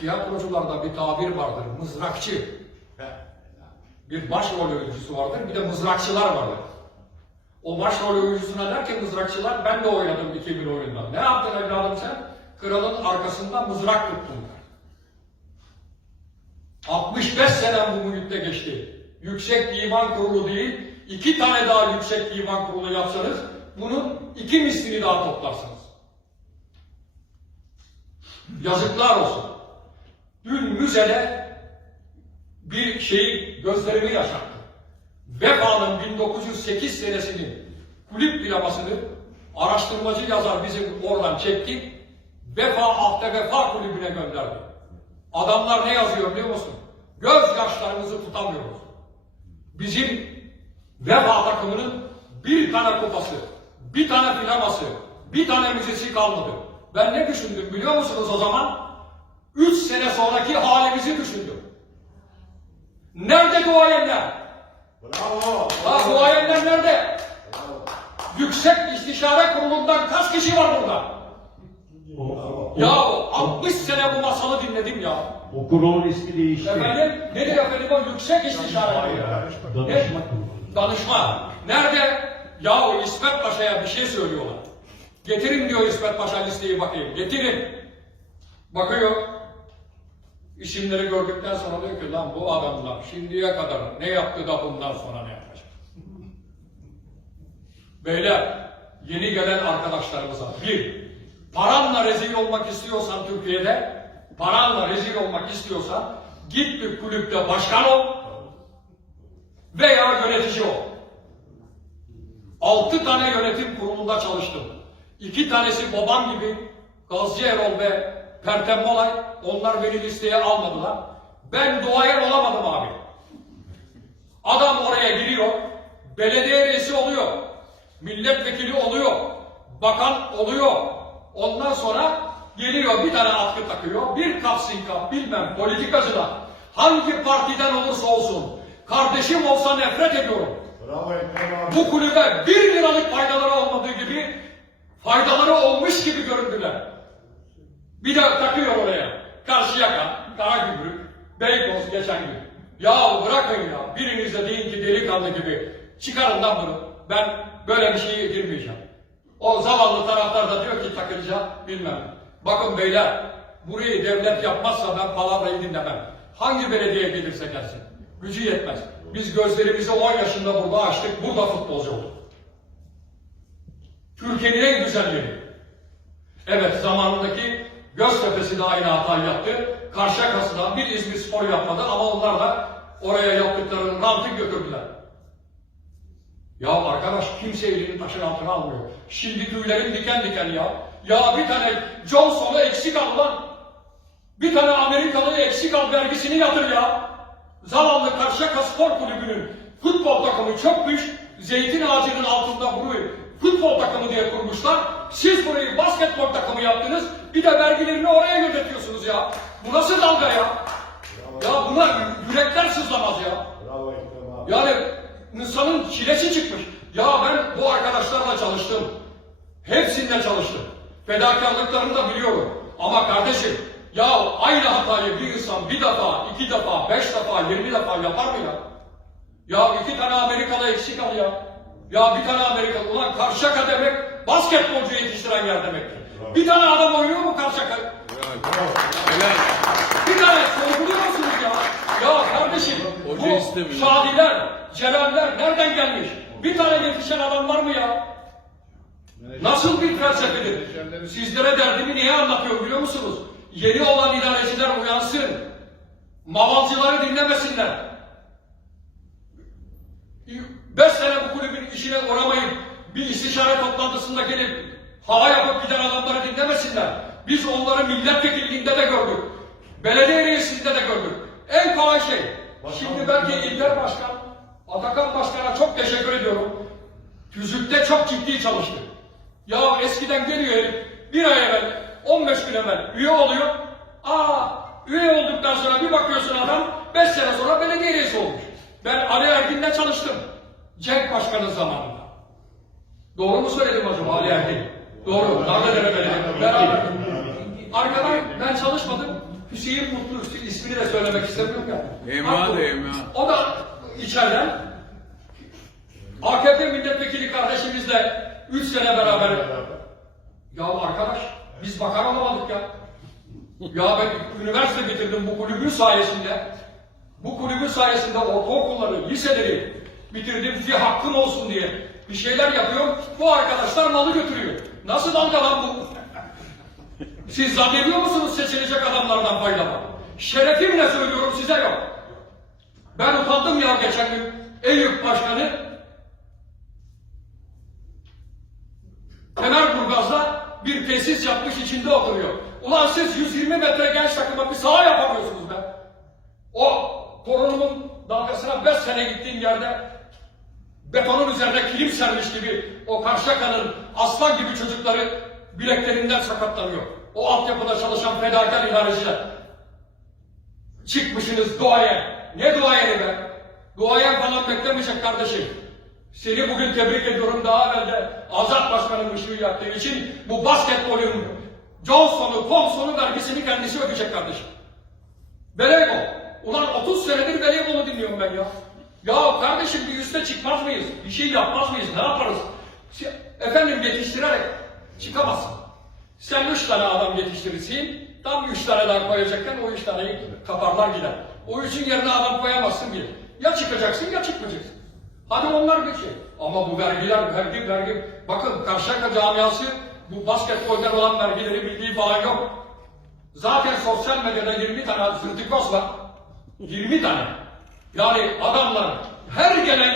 tiyatrocularda bir tabir vardır, mızrakçı. Bir başrol oyuncusu vardır, bir de mızrakçılar vardır. O başrol oyuncusuna der ki mızrakçılar, ben de oynadım 2000 oyunda. Ne yaptın evladım sen? Kralın arkasından mızrak tuttun der. 65 sene bu muhitte geçti. Yüksek Divan Kurulu değil, iki tane daha Yüksek Divan Kurulu yapsanız, bunun iki mislini daha toplarsınız. Yazıklar olsun. Dün müzede bir şeyi gözlerimi yaşarttı. Vefa'nın 1908 senesinin kulüp plamasını araştırmacı yazar bizim oradan çekti. Vefa Ahde Vefa kulübüne gönderdi. Adamlar ne yazıyor biliyor musun? Göz yaşlarımızı tutamıyoruz. Bizim Vefa takımının bir tane kupası, bir tane plaması, bir tane müzesi kalmadı. Ben ne düşündüm biliyor musunuz o zaman? Üç sene sonraki halimizi düşündüm. Nerede duayenler? Bravo. Ha duayenler nerede? Bravo. Yüksek İstişare Kurulu'ndan kaç kişi var burada? Bravo. Ya 60 sene bu masalı dinledim ya. O kurulun ismi değişti. Efendim ne diyor efendim o Yüksek İstişare. Danışma kurulu. Danışma. Nerede? Ya o İsmet Paşa'ya bir şey söylüyorlar. Getirin diyor İsmet Paşa listeyi bakayım. Getirin. Bakıyor. İsimleri gördükten sonra diyor ki lan bu adamlar şimdiye kadar ne yaptı da bundan sonra ne yapacak? Beyler yeni gelen arkadaşlarımıza bir paranla rezil olmak istiyorsan Türkiye'de paranla rezil olmak istiyorsan git bir kulüpte başkan ol veya yönetici ol. Altı tane yönetim kurulunda çalıştım. İki tanesi babam gibi Gazi Erol ve Pertem Molay. Onlar beni listeye almadılar. Ben duayen olamadım abi. Adam oraya giriyor. Belediye reisi oluyor. Milletvekili oluyor. Bakan oluyor. Ondan sonra geliyor bir tane atkı takıyor. Bir kap sinkap bilmem politikacılar. Hangi partiden olursa olsun. Kardeşim olsa nefret ediyorum. Bravo. Bu kulübe bir liralık faydaları olmadığı gibi faydaları olmuş gibi göründüler. Bir de takıyor oraya. Karşıyaka, Karagümrük, Beykoz geçen gün. Ya bırakın ya. Biriniz de deyin ki delikanlı gibi. Çıkarın lan bunu. Ben böyle bir şeye girmeyeceğim. O zavallı taraftar da diyor ki takınca bilmem. Bakın beyler burayı devlet yapmazsa ben palavrayı dinlemem. Hangi belediye gelirse gelsin. Gücü yetmez. Biz gözlerimizi 10 yaşında burada açtık. Burada futbolcu olduk. Türkiye'nin en güzel yeri. Evet zamanındaki Göztepe'si de aynı hatayı yaptı. Karşıyaka'sından bir İzmir spor yapmadı ama onlar da oraya yaptıkları rantı götürdüler. Ya arkadaş kimse elini taşın altına almıyor. Şimdi tüylerim diken diken ya. Ya bir tane Johnson'u eksik al lan. Bir tane Amerikalı'yı eksik al vergisini yatır ya. Zavallı Karşıyaka Spor Kulübü'nün futbol takımı çökmüş. Zeytin ağacının altında burayı futbol takımı diye kurmuşlar. Siz burayı basketbol takımı yaptınız. Bir de vergilerini oraya gönderiyorsunuz ya. Bu nasıl dalga ya? Ya buna yürekler sızlamaz ya. Bravo Ekrem abi. Yani insanın çilesi çıkmış. Ya ben bu arkadaşlarla çalıştım. Hepsinde çalıştım. Fedakarlıklarını da biliyorum. Ama kardeşim ya aynı hatayı bir insan bir defa, iki defa, beş defa, yirmi defa yapar mı ya? Ya iki tane Amerikalı eksik al ya. Ya bir tane Amerikalı. Ulan Karşıyaka demek basketbolcu yetiştiren yer demektir. Bir tane adam oynuyor mu Karşıyaka? Bir tane sorguluyor musunuz ya? Ya kardeşim Hoca bu istemiyor. Şadiler, Celaller nereden gelmiş? Bir tane yetişen adam var mı ya? Nasıl bir felsefedir? Sizlere derdimi niye anlatıyorum biliyor musunuz? Yeni olan idareciler uyansın. Mavalcıları dinlemesinler. Beş sene bu kulübün işine uğramayıp bir istişare toplantısında gelip hava yapıp giden adamları dinlemesinler. Biz onları milletvekilliğinde de gördük. Belediye reisliğinde de gördük. En kolay şey. Şimdi belki İlker Başkan, Atakan Başkan'a çok teşekkür ediyorum. Tüzükte çok ciddi çalıştı. Ya eskiden geliyor herif bir ay evvel, 15 gün evvel üye oluyor. Aa, üye olduktan sonra bir bakıyorsun adam 5 sene sonra belediye reisi olmuş. Ben Ali Ergin'le çalıştım. Cenk Başkan'ın zamanında. Doğru mu söyledim acaba Ali Ergin? Doğru. Darbe Belediye. Beraber. Arkadan ben çalışmadım. Hüseyin Mutlu ismini de söylemek istemiyorum ya. Emrah da. O da içeriden AKP milletvekili kardeşimizle 3 sene beraber ya arkadaş biz bakan olamadık ya. Ya ben üniversite bitirdim bu kulübün sayesinde. Bu kulübün sayesinde ortaokulları, liseleri bitirdim ki hakkım olsun diye bir şeyler yapıyorum. Bu arkadaşlar malı götürüyor. Nasıl dalga lan bu? Siz zannediyor musunuz seçilecek adamlardan faydalan? Şerefimle söylüyorum size yok. Ben utandım ya geçen gün Eyüp Başkanı Kemerburgaz'da bir tesis yapmış içinde oturuyor. Ulan siz 120 metre genç takıma bir saha yapamıyorsunuz be. O torunumun dalgasına 5 sene gittiğim yerde betonun üzerine kilim sermiş gibi o Karşıyaka'nın aslan gibi çocukları bileklerinden sakatlanıyor. O altyapıda çalışan fedakar idareciler. Çıkmışsınız duayen. Ne duayeni be? Duayen falan beklemeyecek kardeşim. Seni bugün tebrik ediyorum daha evvel de Azat Başkan'ın ışığı yaptığı için bu basketbolun Johnson'u, Thompson'u vergisini kendisi ödeyecek kardeşim. Voleybol. Ulan 30 senedir voleybolu dinliyorum ben ya. Ya kardeşim bir üste çıkmaz mıyız? Bir şey yapmaz mıyız? Ne yaparız? Si- Efendim yetiştirerek çıkamazsın. Sen üç tane adam yetiştirirsin, tam üç tane daha koyacakken o üç taneyi kaparlar gider. O üçün yerine adam koyamazsın bile. Ya çıkacaksın ya çıkmayacaksın. Hadi onlar bir şey. Ama bu vergiler, vergi, vergi. Bakın Karşıyaka camiası bu basketbolden olan vergileri bildiği falan yok. Zaten sosyal medyada 20 tane zırtıkos var. 20 tane. Yani adamlar her gelen